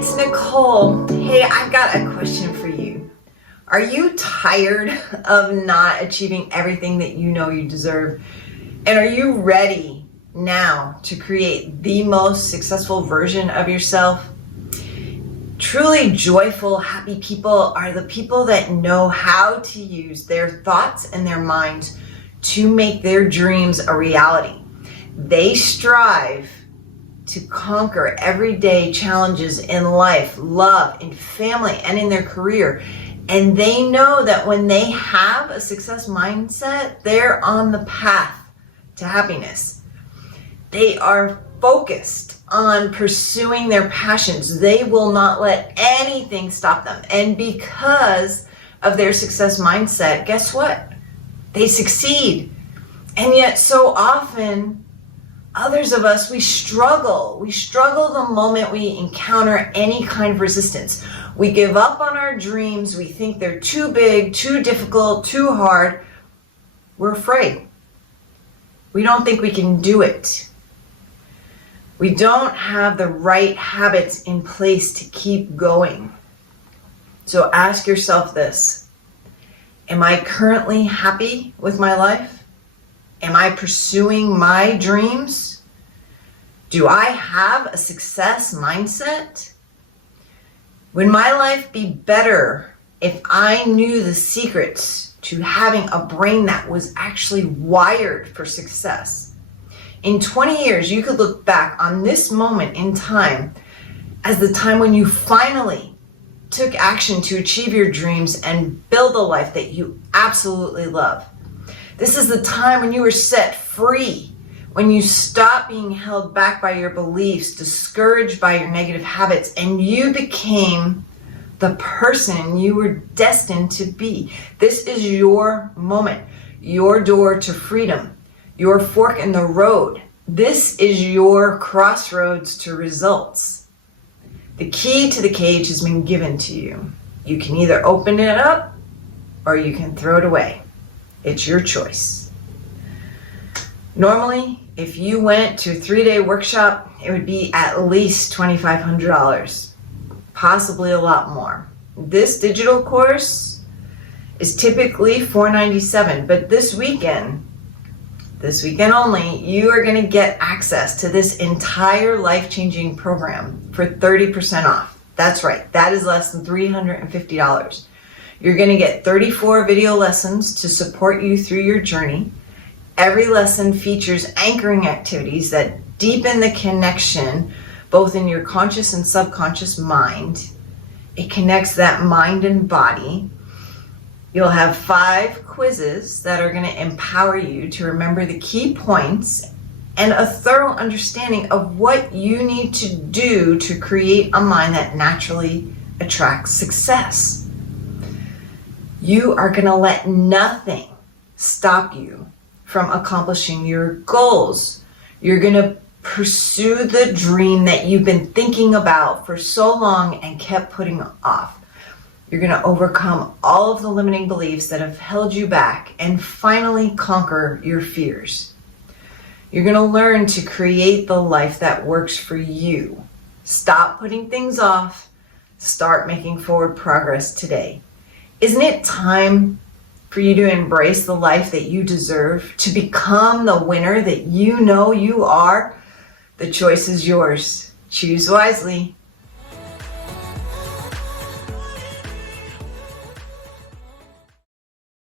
it's Nicole. Hey, I've got a question for you. Are you tired of not achieving everything that you know you deserve? And are you ready now to create the most successful version of yourself? Truly joyful, happy people are the people that know how to use their thoughts and their minds to make their dreams a reality. They strive to conquer everyday challenges in life, love, in family, and in their career. And they know that when they have a success mindset, they're on the path to happiness. They are focused on pursuing their passions. They will not let anything stop them. And because of their success mindset, guess what? They succeed. And yet so often, others of us, we struggle. We struggle the moment we encounter any kind of resistance. We give up on our dreams. We think they're too big, too difficult, too hard. We're afraid. We don't think we can do it. We don't have the right habits in place to keep going. So ask yourself this: am I currently happy with my life? Am I pursuing my dreams? Do I have a success mindset? Would my life be better if I knew the secrets to having a brain that was actually wired for success? In 20 years, you could look back on this moment in time as the time when you finally took action to achieve your dreams and build a life that you absolutely love. This is the time when you were set free, when you stopped being held back by your beliefs, discouraged by your negative habits, and you became the person you were destined to be. This is your moment, your door to freedom, your fork in the road. This is your crossroads to results. The key to the cage has been given to you. You can either open it up or you can throw it away. It's your choice. Normally, if you went to a 3-day workshop, it would be at least $2,500, possibly a lot more. This digital course is typically $497, but this weekend only, you are going to get access to this entire life-changing program for 30% off. That's right, that is less than $350. You're going to get 34 video lessons to support you through your journey. Every lesson features anchoring activities that deepen the connection both in your conscious and subconscious mind. It connects that mind and body. You'll have 5 quizzes that are going to empower you to remember the key points and a thorough understanding of what you need to do to create a mind that naturally attracts success. You are going to let nothing stop you from accomplishing your goals. You're going to pursue the dream that you've been thinking about for so long and kept putting off. You're going to overcome all of the limiting beliefs that have held you back and finally conquer your fears. You're going to learn to create the life that works for you. Stop putting things off. Start making forward progress today. Isn't it time for you to embrace the life that you deserve, to become the winner that you know you are? The choice is yours. Choose wisely.